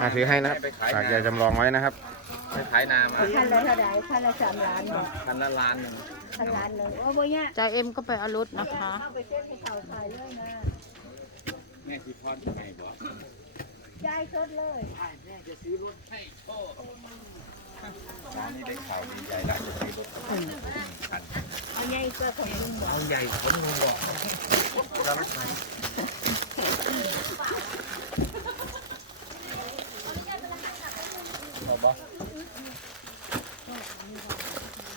มาถือให้นะครับฝากยายจำลองไว้นะครับไปขายนามาคันละเท่าไหร่คันละสามล้านบ่พันละล้านหนึ่งคันล้านหนึ่งโอ้บ่ยจ่าเอ็มก็ไปเอารถนะคะเอาไปเส้นให้เขาขายเลยนะแม่ที่พอดไงบอกจ่ายสดเลยร้านนี้ได้ข่าวดีใหญ่แล้วจะซื้อรถเอาใหญ่ก็ของลุงบ่เอาใหญ่ผมงงบอก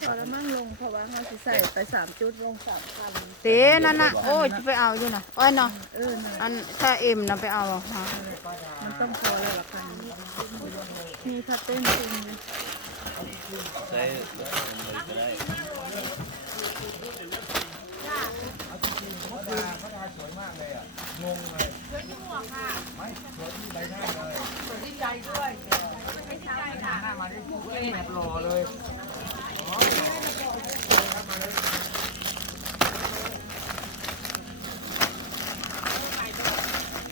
อแล้วมั่งลงเพราะว่าเขาสิใส่ไปสามจุดลงสามพันเต้นั่นน่ะโอ้ยจะไปเอาอยู่นะอ้อยเนาะเออน่ะอันถ้าเอ็มนะไปเอาฮะมันต้องพอแล้วล่ะคันนี้มีพัดเต้นจริงเลย ใช้รถเลยก็ได้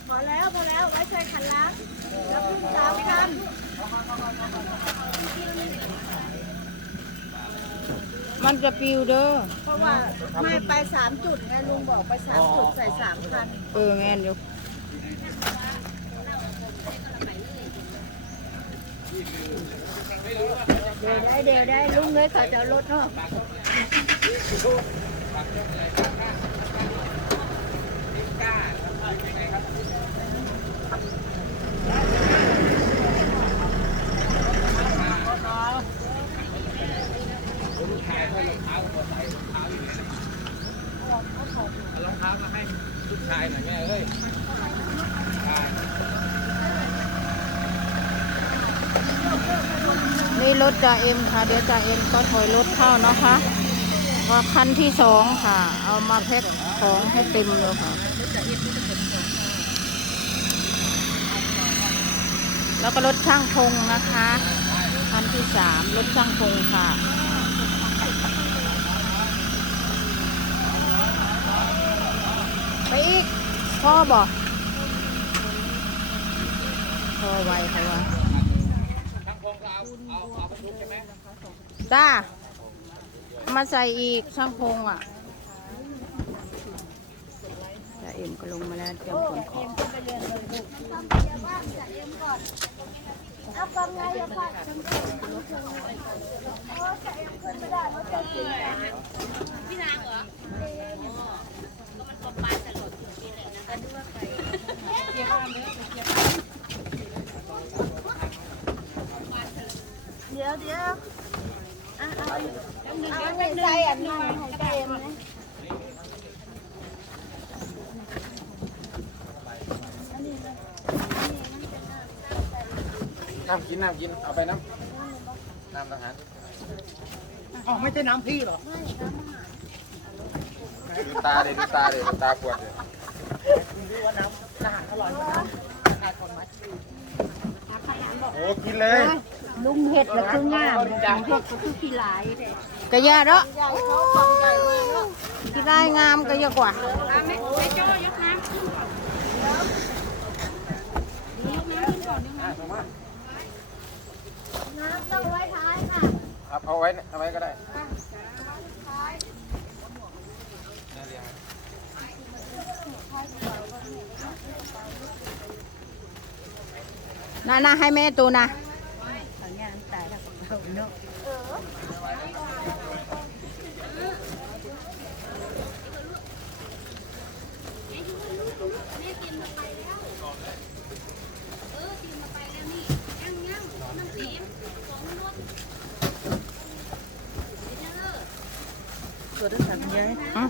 พอแล้วพอแล้วไว้ใส่คันล้างแล้วขึ้นสามคัน มันจะปิวเด้อ เพราะว่าไม่ไปสามจุดไงลุงบอกไปสามจุดใส่สามคันเออแม่นอยู่เดี๋ยวได้เดี๋ยวได้ลุงเลยเขาจะเอารถออก เอารองเท้ามาให้ลูกชายหน่อยแม่เอ้ย นี่รถจ่าเอ็มค่ะ เดี๋ยวจ่าเอ็มก็ถอยรถเข้านะคะว่าคันที่สองค่ะ เอามาแพ็คของให้เต็มเลยค่ะ แล้วก็รถช่างพงนะคะ คันที่สามรถช่างพงค่ะไปอีกพ่อบอกพ่อไวค่ะว่า ทั้งพงก็เอาเอาเอาไปทุกใช่ไหม จ้าเอามาใส่อีกช่างพงอะจ่าเอ็มก็ลงมาแล้วเตรียมขนของเอากำไงอะป้าฉันก็โอ้จะเอ็มขึ้นไม่ได้เขาจะกินนะ เดี๋ยวเดี๋ยวอะเอาเอาไปใส่อันนั้นให้เต็มนะ น้ำกินน้ำกินเอาไปน้ำน้ำทหารอ๋อไม่ใช่น้ำพี่หรอดูตาเลยดูตาเลยดูตาปวดเลยรู้ว่าน้ำอาหารอร่อยกว่าน้ำขาดคนไหมโอ้กินเลยลุงเห็ดแล้วคืองามลุงเห็ดก็คือขี้หลายเลยกระยาเนาะใหญ่เขาความใหญ่มากเนาะที่ได้งามก็เยอะกว่า น้ำต้องไว้ท้ายค่ะ เอาเอาไว้เอาไว้ก็ได้น่าน่าให้แม่ตัวนะเขาเนี่ยตายแล้ว เขาเนาะตัวได้สัญญาอืม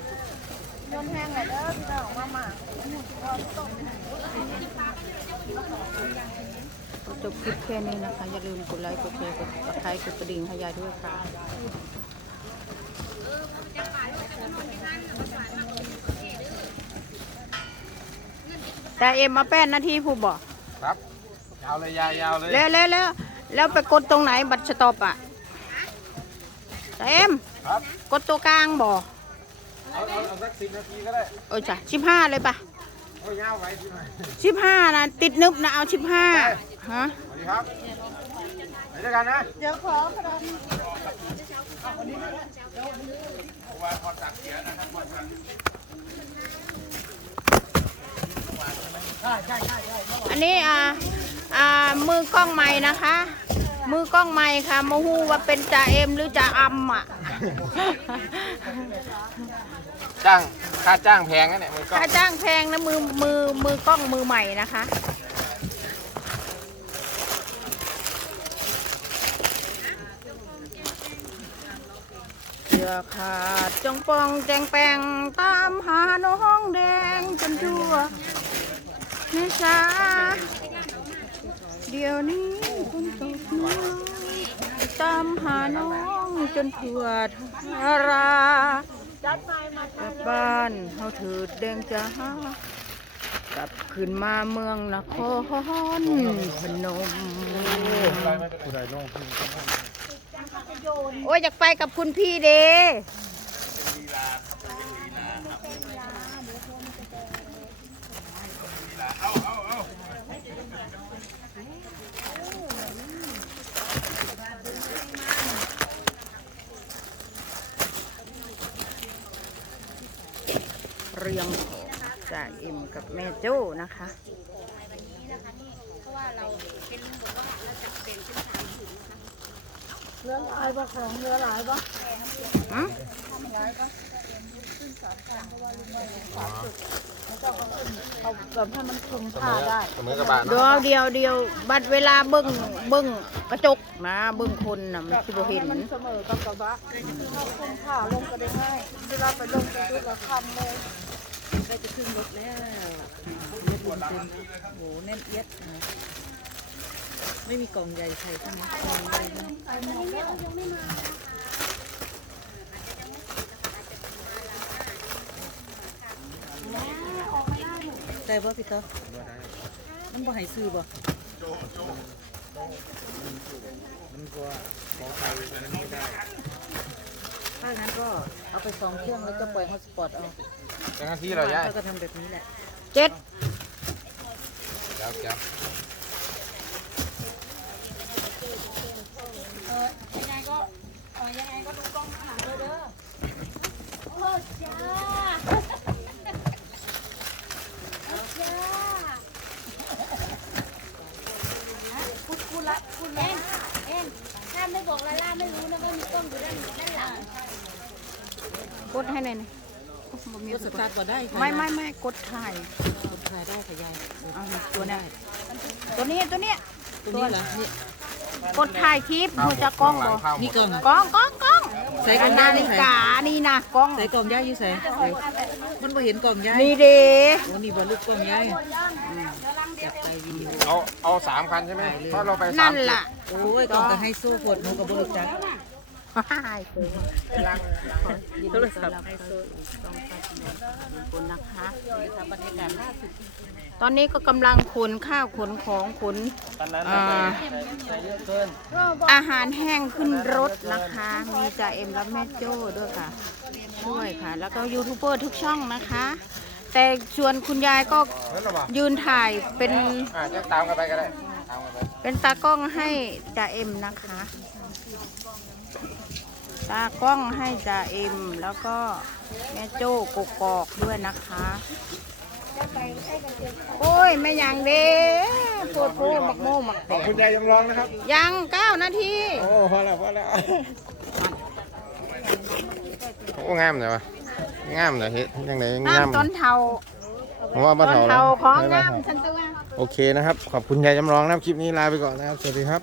ยนแห้งเลยเด้อพี่น้องมามาก็จบคลิปแค่นี้นะคะ อย่าลืมกดไลค์กดแชร์กดติดตามกดกระดิ่งให้ยายด้วยค่ะแต่เอ็มมาแป้นนาทีผู้บอกครับยาวเลยยาวยาวเลยแล้วแล้วแล้วแล้วไปกดตรงไหนบัตรสต็อปอะแต่เอ็ม ครับกดตัวกลางบ่เอาเอาเอาสักสิบนาทีก็ได้เออจ้ะสิบห้าเลยปะเอเขาเงาไว้ที่ไหนสิบห้านะติดนึบนะเอาสิบห้าฮะสวัสดีครับไปด้วยกันนะเดี๋ยวขอขนมอันนี้อ่าอ่ามือกล้องใหม่นะคะ มือกล้องใหม่ค่ะโมฮูว่าเป็นจ่าเอ็มหรือจ่าอัมอะ จ้างค่าจ้างแพงนะเนี่ยมือก็ค่าจ้างแพงนะมือมือมือกล้องมือใหม่นะคะ เสือขาดจงปองแจงแปงตามหาน้องแดงจนทั่วนิสาเดี๋ยวนี้คุณตกน้อยตามหาน้อง จนทั่วทาราจัดไปมากลับบ้านเฮาถือแดงจ้ากลับขึ้นมาเมืองนครพนมโอ้ยอยากไปกับคุณพี่เด รียงของจ่าเอ็มกับแม่โจ้นะคะเนื้อหลายบ่ของเนื้อหลายบ่หืมเอาแบบให้มันคลุมผ้าได้เสมอกระบะเดี๋ยวเนาะเดียวเดียวบัดเวลาเบิ้งเบิ้งกระจกนะเบิ้งคนน่ะมันสิบ่เห็นมันเสมอกับกระบะเอาคลุมผ้าลงก็ได้ง่ายเวลาไปลงไปดูกับคำเลย ได้จะขึ้นรถแล้วรถบนเต็มโหแน่นเอียดนะไม่มีกล่องใหญ่ใส่ใช่ไหมกล่องใหญ่นะได้บ่ะพี่ต๊อมันบ่ให้ซื้อบ่มันกลัวขอไปมันไม่ได้ ถ้างั้นก็เอาไปสองเครื่องแล้วก็ปล่อยฮอตสปอตเอา เป็นหน้าที่เราย้ายเขาก็ทำแบบนี้แหละเจ็ดเดี๋ยวเดี๋ยวโอ้จ้าโอ้จ้าคุณคุณละคุณเอ็นเอ็นถ้าไม่บอกลาล่าไม่รู้นะว่ามีกล้องอยู่ด้านด้านหลังกดให้หน่อยนะโอ้ บ่มีก็สตาร์ทก็ได้ค่ะไม่ไม่ไม่กดถ่ายกดถ่ายได้ค่ะยายเอาตัวนี้ตัวนี้ตัวเนี้ยตัวนี้เหรอนี่กดถ่ายคลิปหัวจะกล้องบ่เข้าหมนี่ดกล่องกล้องกล้องกล้องใส่กล่องนาย่ายฬินี่ใส่กานี่นะกล้องใส่กล่องย่ายอยู่ใส่ใส่มันบ่เห็นกล่องย่ายนี่เด้โอ้นี่บ่ลูกกล่องย่ายจับไปวิดีโอเอาเอาสามคันใช่ไหมเพราะเราไปสานั่มนจุดล่ะโอ้ยกล่องก็ให้สู้ปวดหนูกับบริจาคโทรศัพท์ให้สู้คุณนะคะบรรยากาศล่าสุดตอนนี้ก็กำลังขนข้าวขนของขนอ่าอาหารแห้งขึ้นรถนะคะ มีจ่าเอ็มและแม่โจ้ด้วยค่ะช่วยค่ะ แล้วก็ยูทูบเบอร์ทุกช่องนะคะ แต่ชวนคุณยายก็เฮ้ยเราบอกยืนถ่ายเป็นอ่าจะตามกันไปก็ได้ตามกันไปเป็นตากล้องให้จ่าเอ็มนะคะ ตากล้องให้จ่าเอ็มแล้วก็แม่โจ้กกอกด้วยนะคะ โอ้ยไม่ยังเด้ปวดโพมักโมมักขแตอบกคุณยายจำลองนะครับ ยังเก้านาทีโอ้พอแล้วพอแล้ว โอ้งามเลยวะงามเลยเฮ็ดยังไงงามน้ำต้นเทาผมว่าต้บ้านนเถาเทาของไม่งามบ้านเถาฉันตัว โอเคนะครับ ขอบคุณยายจำลองนะครับ คลิปนี้ลาไปก่อนนะครับ สวัสดีครับ